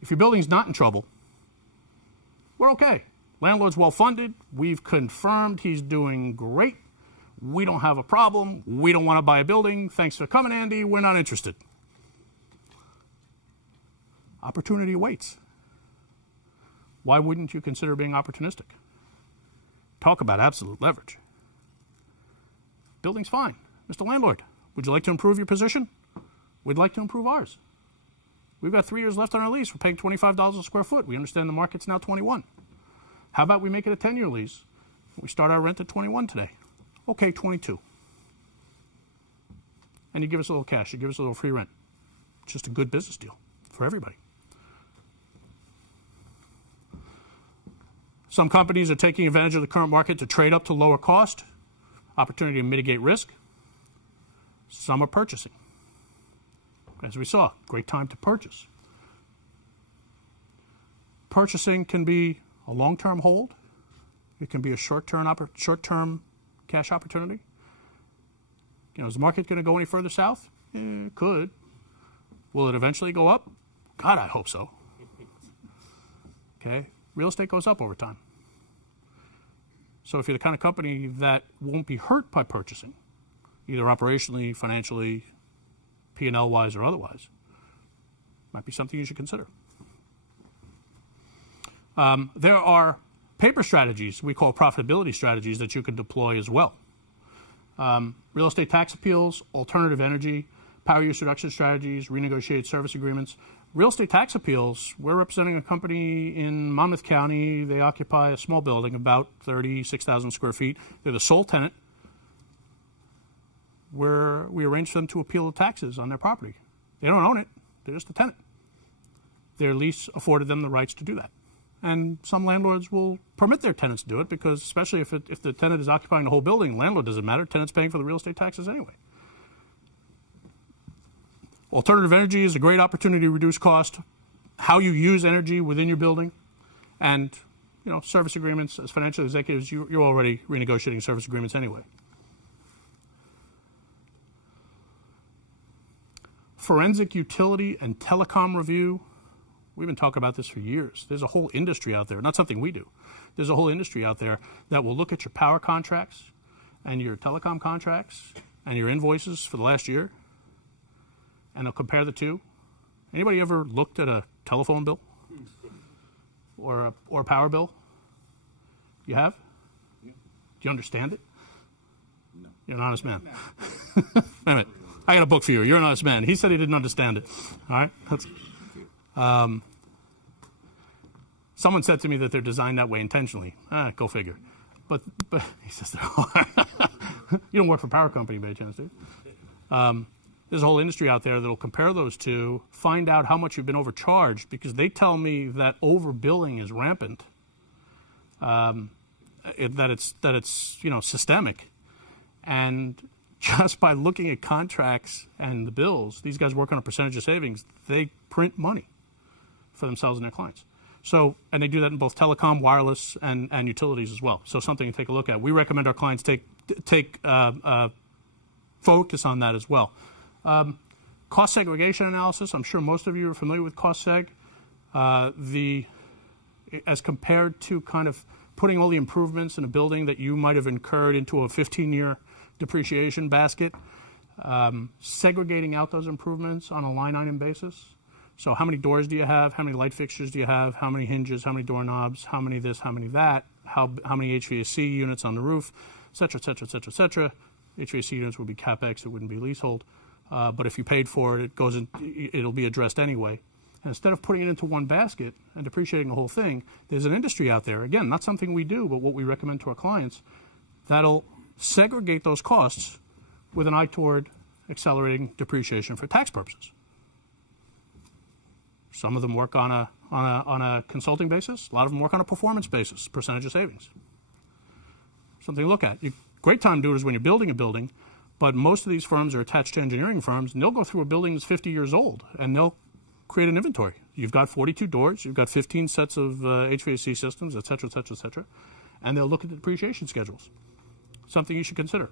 If your building's not in trouble, we're okay. Landlord's well-funded. We've confirmed he's doing great. We don't have a problem. We don't want to buy a building. Thanks for coming, Andy. We're not interested. Opportunity awaits. Why wouldn't you consider being opportunistic? Talk about absolute leverage. Building's fine. Mr. Landlord, would you like to improve your position? We'd like to improve ours. We've got 3 years left on our lease. We're paying $25 a square foot. We understand the market's now 21. How about we make it a 10-year lease? We start our rent at 21 today. Okay, 22. And you give us a little cash. You give us a little free rent. It's just a good business deal for everybody. Some companies are taking advantage of the current market to trade up to lower cost, opportunity to mitigate risk. Some are purchasing. As we saw, great time to purchase. Purchasing can be a long-term hold. It can be a short-term cash opportunity. You know, is the market going to go any further south? It could. Will it eventually go up? God, I hope so. Okay. Real estate goes up over time. So if you're the kind of company that won't be hurt by purchasing, either operationally, financially, P&L-wise, or otherwise, might be something you should consider. There are paper strategies we call profitability strategies that you can deploy as well. Real estate tax appeals, alternative energy, power use reduction strategies, renegotiated service agreements. Real estate tax appeals, we're representing a company in Monmouth County. They occupy a small building, about 36,000 square feet. They're the sole tenant. We arrange for them to appeal the taxes on their property. They don't own it. They're just a tenant. Their lease afforded them the rights to do that. And some landlords will permit their tenants to do it because, especially if the tenant is occupying the whole building, landlord doesn't matter. Tenant's paying for the real estate taxes anyway. Alternative energy is a great opportunity to reduce cost, how you use energy within your building, and service agreements. As financial executives, you're already renegotiating service agreements anyway. Forensic utility and telecom review. We've been talking about this for years. There's a whole industry out there, not something we do. There's a whole industry out there that will look at your power contracts and your telecom contracts and your invoices for the last year, and they'll compare the two. Anybody ever looked at a telephone bill or a power bill? You have? Yeah. Do you understand it? No. You're an honest man. No. Wait a minute. I got a book for you. You're an honest man. He said he didn't understand it. All right? Someone said to me that they're designed that way intentionally. Go figure. But he says they are. You don't work for a power company by chance, do you? There's a whole industry out there that will compare those two, find out how much you've been overcharged, because they tell me that overbilling is rampant, that it's systemic. And just by looking at contracts and the bills, these guys work on a percentage of savings. They print money for themselves and their clients. So, and they do that in both telecom, wireless, and utilities as well. So something to take a look at. We recommend our clients take focus on that as well. Cost segregation analysis. I'm sure most of you are familiar with cost seg. As compared to kind of putting all the improvements in a building that you might have incurred into a 15-year depreciation basket, segregating out those improvements on a line item basis. So how many doors do you have? How many light fixtures do you have? How many hinges? How many doorknobs? How many this? How many that? How many HVAC units on the roof? Et cetera, et cetera, et cetera, et cetera. HVAC units would be CapEx. It wouldn't be leasehold. But if you paid for it, it'll be addressed anyway. And instead of putting it into one basket and depreciating the whole thing, there's an industry out there, again, not something we do, but what we recommend to our clients, that'll segregate those costs with an eye toward accelerating depreciation for tax purposes. Some of them work on a consulting basis. A lot of them work on a performance basis, percentage of savings. Something to look at. Great time to do it is when you're building a building, but most of these firms are attached to engineering firms, and they'll go through a building that's 50 years old, and they'll create an inventory. You've got 42 doors, you've got 15 sets of HVAC systems, et cetera, et cetera, et cetera, and they'll look at the depreciation schedules. Something you should consider.